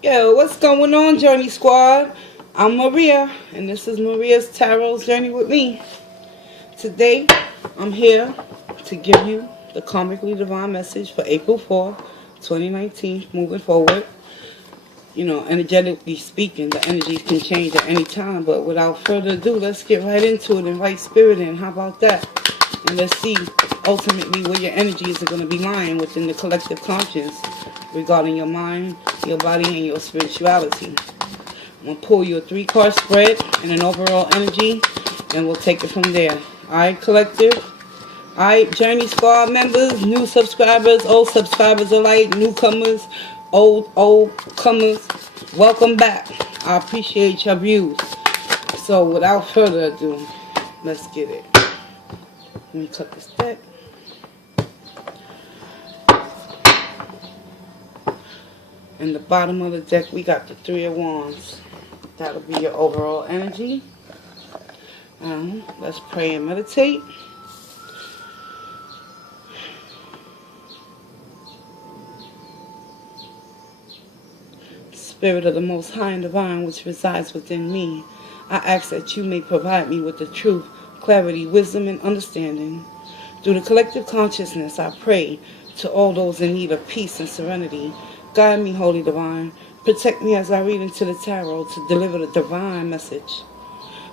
Yo, what's going on, Journey Squad? I'm Maria, and this is Maria's Tarot's Journey with me. Today, I'm here to give you the Karmicly Divine message for April 4th, 2019, moving forward. You know, energetically speaking, the energies can change at any time, but without further ado, let's get right into it and invite spirit in. How about that? And let's see ultimately where your energies are going to be lying within the collective conscience regarding your mind, your body, and your spirituality. I'm going to pull you a 3-card spread and an overall energy, and we'll take it from there. Alright, collective? Alright, Journey Squad members, new subscribers, old subscribers alike, newcomers, old comers, welcome back. I appreciate your views. So without further ado, let's get it. Let me cut this deck. In the bottom of the deck, we got the 3 of Wands. That'll be your overall energy. Let's pray and meditate. Spirit of the Most High and Divine, which resides within me, I ask that you may provide me with the truth, clarity, wisdom, and understanding. Through the collective consciousness, I pray to all those in need of peace and serenity. Guide me, Holy Divine. Protect me as I read into the tarot to deliver the divine message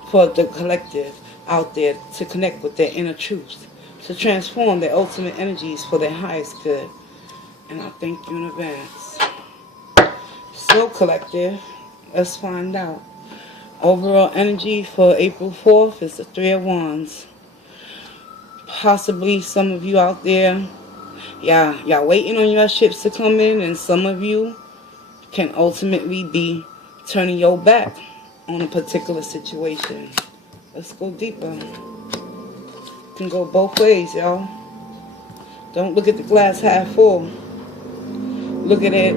for the collective out there to connect with their inner truth, to transform their ultimate energies for their highest good. And I thank you in advance. So, collective, let's find out. Overall energy for April 4th is the 3 of Wands. Possibly some of you out there, y'all waiting on your ships to come in, and some of you can ultimately be turning your back on a particular situation. Let's go deeper. It can go both ways, y'all. Don't look at the glass half full. Look at it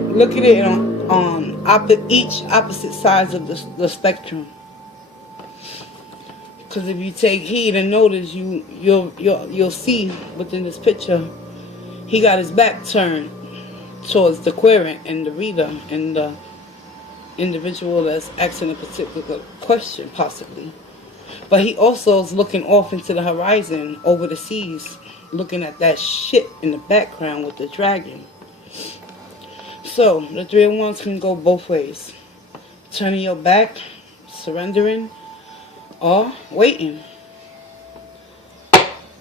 on each opposite sides of the spectrum. Because if you take heed and notice, you'll see within this picture, he got his back turned towards the querent and the reader and the individual that's asking a particular question, possibly. But he also is looking off into the horizon, over the seas, looking at that ship in the background with the dragon. So, the 3 of Wands can go both ways. Turning your back, surrendering, or waiting.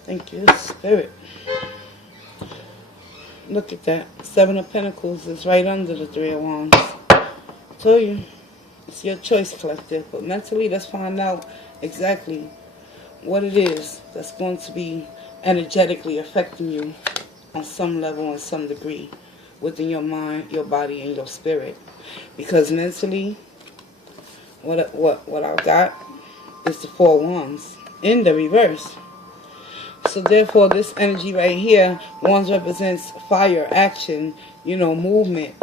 Thank you, Spirit. Look at that. 7 of Pentacles is right under the 3 of Wands. I told you, it's your choice, collective. But mentally, let's find out exactly what it is that's going to be energetically affecting you on some level and some degree within your mind, your body, and your spirit. Because mentally, what I've got is the 4 of Wands in the reverse. So therefore, this energy right here, Wands represents fire, action, movement,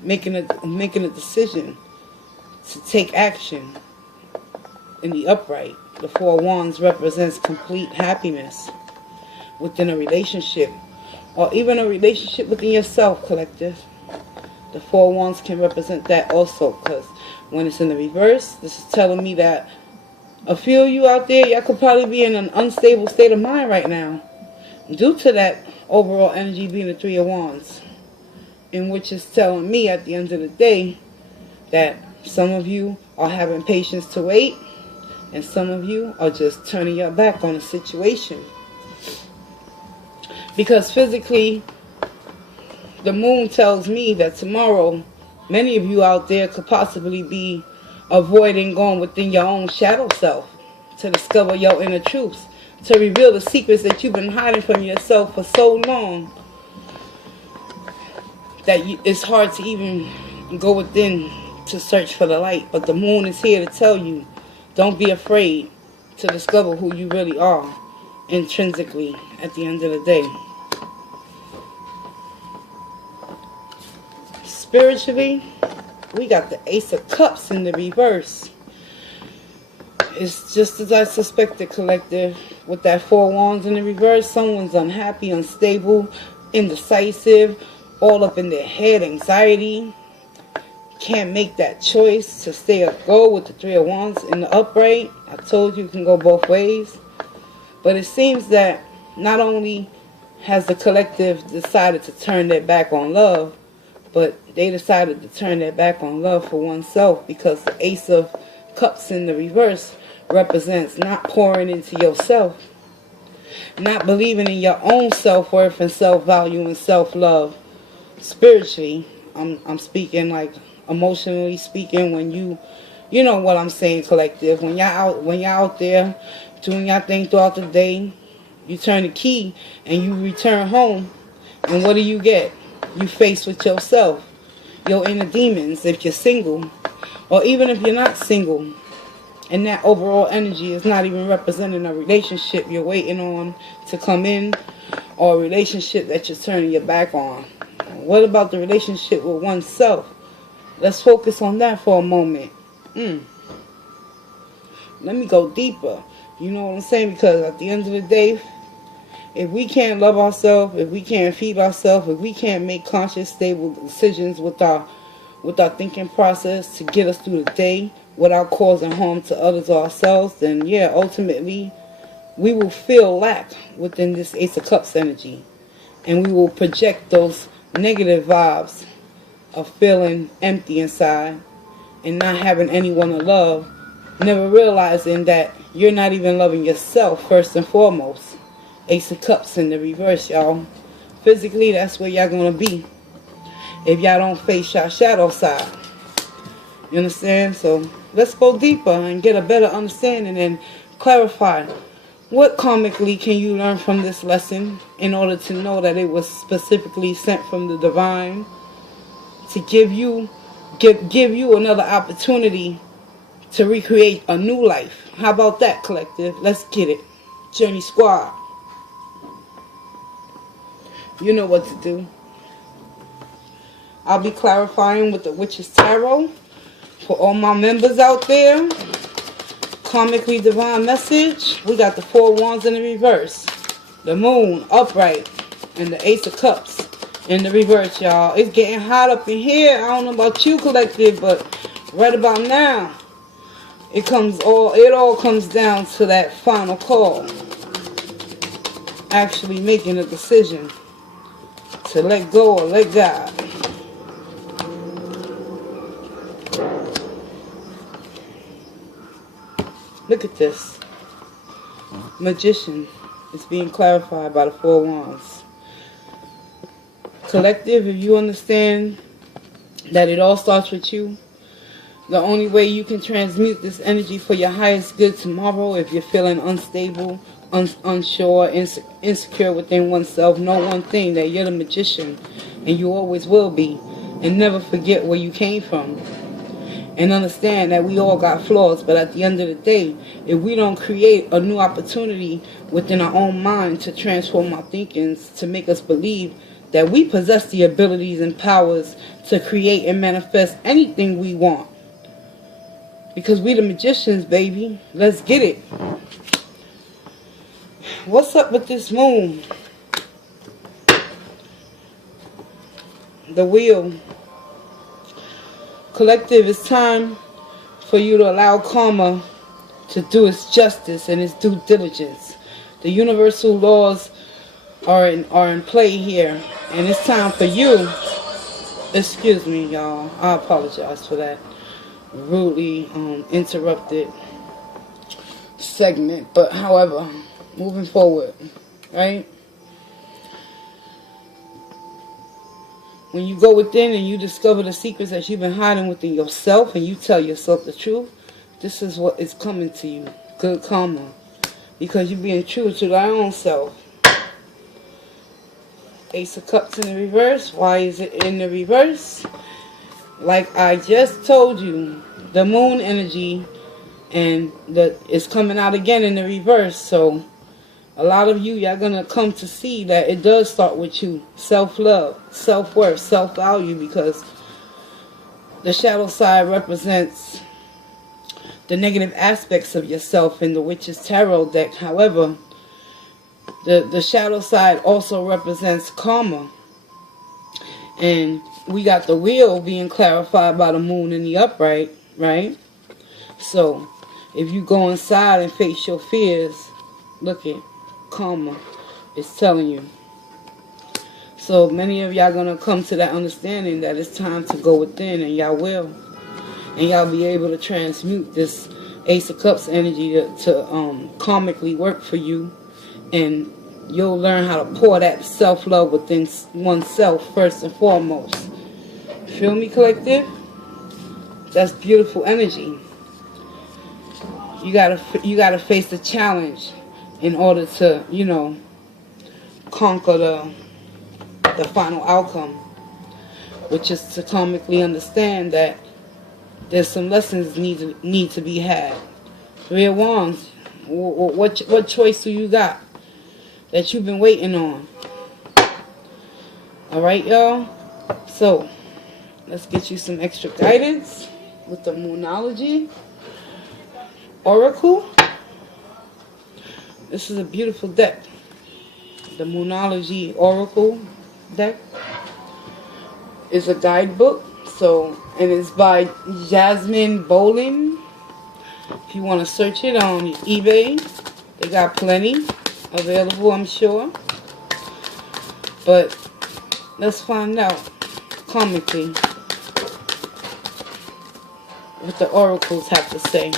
making a decision to take action in the upright. The 4 of Wands represents complete happiness within a relationship, or even a relationship within yourself, collective. The 4 of Wands can represent that also, because when it's in the reverse, this is telling me that a few of you out there, y'all could probably be in an unstable state of mind right now, due to that overall energy being the 3 of Wands, in which is telling me at the end of the day that some of you are having patience to wait, and some of you are just turning your back on the situation. Because physically, the moon tells me that tomorrow, many of you out there could possibly be avoiding going within your own shadow self to discover your inner truths, to reveal the secrets that you've been hiding from yourself for so long that it's hard to even go within to search for the light. But the moon is here to tell you, don't be afraid to discover who you really are intrinsically at the end of the day. Spiritually, we got the Ace of Cups in the reverse. It's just as I suspected, collective. With that 4 of Wands in the reverse, someone's unhappy, unstable, indecisive, all up in their head, anxiety, can't make that choice to stay or go with the Three of Wands in the upright. I told you it can go both ways. But it seems that not only has the collective decided to turn their back on love, but they decided to turn their back on love for oneself, because the Ace of Cups in the reverse represents not pouring into yourself, not believing in your own self-worth and self-value and self-love. Spiritually, I'm speaking, like emotionally speaking, when you know what I'm saying, collective. When y'all out there doing your thing throughout the day, you turn the key and you return home, and what do you get? You face with yourself, your inner demons, if you're single, or even if you're not single, and that overall energy is not even representing a relationship you're waiting on to come in, or a relationship that you're turning your back on. What about the relationship with oneself? Let's focus on that for a moment. Let me go deeper. You know what I'm saying? Because at the end of the day, if we can't love ourselves, if we can't feed ourselves, if we can't make conscious, stable decisions with our thinking process to get us through the day without causing harm to others or ourselves, then yeah, ultimately we will feel lack within this Ace of Cups energy, and we will project those negative vibes of feeling empty inside and not having anyone to love, never realizing that you're not even loving yourself first and foremost. Ace of Cups in the reverse, y'all. Physically, that's where y'all gonna be if y'all don't face your shadow side. You understand? So let's go deeper and get a better understanding and clarify what karmically can you learn from this lesson in order to know that it was specifically sent from the divine to give you another opportunity to recreate a new life. How about that, collective? Let's get it. Journey Squad. You know what to do. I'll be clarifying with the Witch's Tarot for all my members out there. Karmically Divine message. We got the Four Wands in the reverse, the Moon upright, and the Ace of Cups in the reverse, y'all. It's getting hot up in here. I don't know about you, collective, but right about now, it all comes down to that final call. Actually making a decision to let go or let God. Look at this. Magician is being clarified by the Four Wands. Collective, if you understand that it all starts with you, the only way you can transmute this energy for your highest good tomorrow, if you're feeling unstable, unsure, insecure within oneself, know one thing, that you're the magician, and you always will be. And never forget where you came from. And understand that we all got flaws, but at the end of the day, if we don't create a new opportunity within our own mind to transform our thinkings, to make us believe that we possess the abilities and powers to create and manifest anything we want. Because we the magicians, baby. Let's get it. What's up with this moon? The wheel. Collective, it's time for you to allow karma to do its justice and its due diligence. The universal laws are in play here, and it's time for you. Excuse me, y'all. I apologize for that rudely interrupted segment. But however, moving forward, right? When you go within and you discover the secrets that you've been hiding within yourself, and you tell yourself the truth, this is what is coming to you. Good karma. Because you're being true to thy own self. Ace of Cups in the reverse. Why is it in the reverse? Like I just told you, the moon energy and it's coming out again in the reverse. So a lot of you, y'all gonna come to see that it does start with you. Self-love, self-worth, self-value, because the shadow side represents the negative aspects of yourself in the Witch's Tarot deck. However, the shadow side also represents karma. And we got the wheel being clarified by the moon in the upright, right? So, if you go inside and face your fears, look at karma. It's telling you. So, many of y'all going to come to that understanding that it's time to go within, and y'all will. And y'all be able to transmute this Ace of Cups energy to karmically work for you. And you'll learn how to pour that self-love within oneself first and foremost. Feel me, collective? That's beautiful energy. You gotta face the challenge in order to, you know, conquer the final outcome, which is to karmically understand that there's some lessons need to be had. Three of Wands. What choice do you got that you've been waiting on? Alright, y'all? So, let's get you some extra guidance with the Moonology Oracle. This is a beautiful deck. The Moonology Oracle deck is a guidebook. So, and it's by Jasmine Bolin. If you want to search it on eBay, they got plenty available, I'm sure. But let's find out karmically what the oracles have to say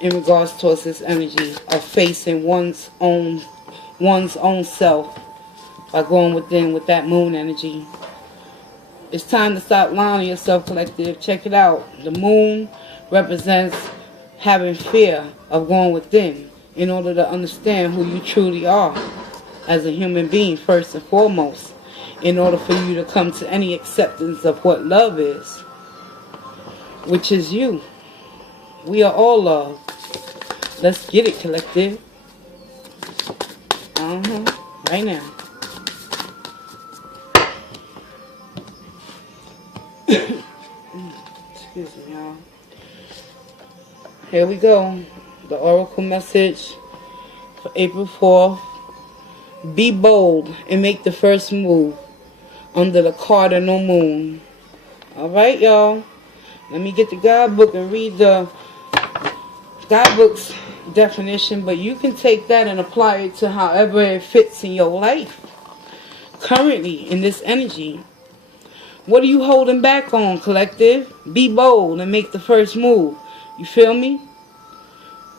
in regards towards this energy of facing one's own self by going within with that moon energy. It's time to stop lying to yourself, collective. Check it out. The moon represents having fear of going within in order to understand who you truly are as a human being first and foremost, in order for you to come to any acceptance of what love is, which is you. We are all love. Let's get it, collective. Right now. Excuse me, y'all. Here we go. The oracle message for April 4th. Be bold and make the first move under the cardinal moon. Alright, y'all. Let me get the guidebook and read the guidebook's definition, but you can take that and apply it to however it fits in your life. Currently, in this energy, what are you holding back on, collective? Be bold and make the first move. You feel me?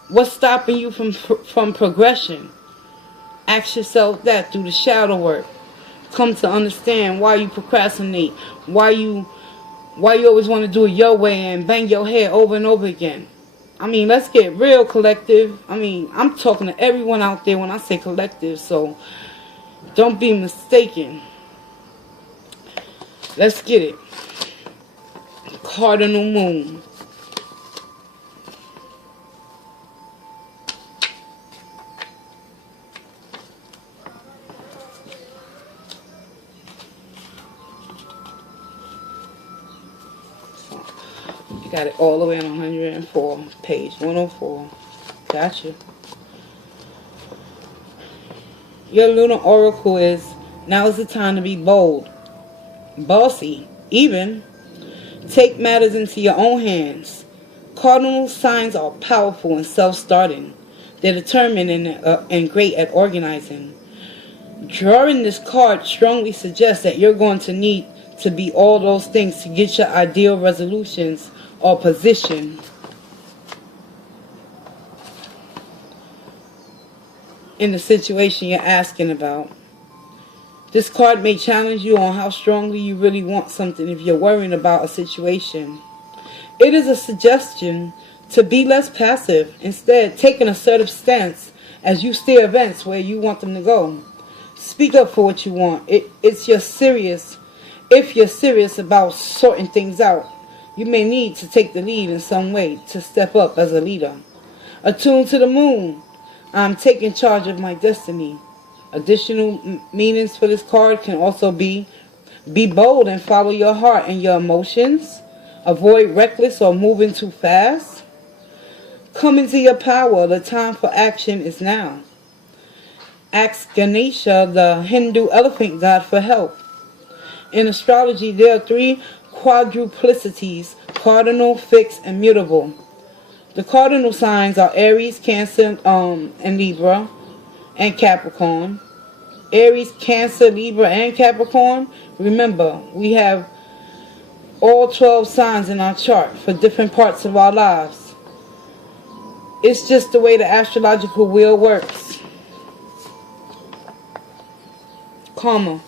What's stopping you from progression? Ask yourself that through the shadow work. Come to understand why you procrastinate, why you always want to do it your way and bang your head over and over again. I mean, let's get real, collective. I mean, I'm talking to everyone out there when I say collective, so don't be mistaken. Let's get it. Cardinal moon. You got it all the way on 104, page 104. Gotcha. Your lunar oracle is, now is the time to be bold, bossy, even. Take matters into your own hands. Cardinal signs are powerful and self-starting. They're determined and great at organizing. Drawing this card strongly suggests that you're going to need to be all those things to get your ideal resolutions or position. In the situation you're asking about. This card may challenge you on how strongly you really want something if you're worrying about a situation. It is a suggestion to be less passive. Instead, take an assertive stance as you steer events where you want them to go. Speak up for what you want. If you're serious about sorting things out, you may need to take the lead in some way to step up as a leader. Attuned to the moon. I'm taking charge of my destiny. Additional meanings for this card can also be bold and follow your heart and your emotions. Avoid reckless or moving too fast. Come into your power. The time for action is now. Ask Ganesha, the Hindu elephant god, for help. In astrology, there are 3 quadruplicities: cardinal, fixed, and mutable. The cardinal signs are Aries, Cancer, and Libra, and Capricorn. Aries, Cancer, Libra, and Capricorn. Remember, we have all 12 signs in our chart for different parts of our lives. It's just the way the astrological wheel works. Karma.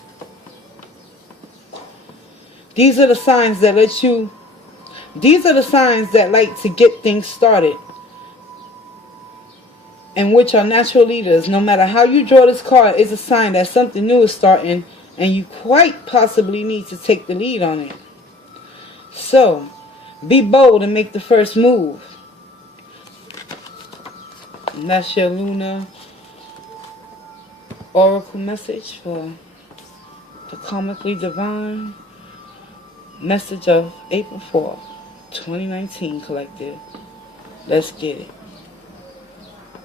These are the signs that like to get things started, and which are natural leaders. No matter how you draw this card, it's a sign that something new is starting, and you quite possibly need to take the lead on it. So, be bold and make the first move. And that's your lunar oracle message for the Karmicly Divine message of April 4th, 2019 collective. Let's get it.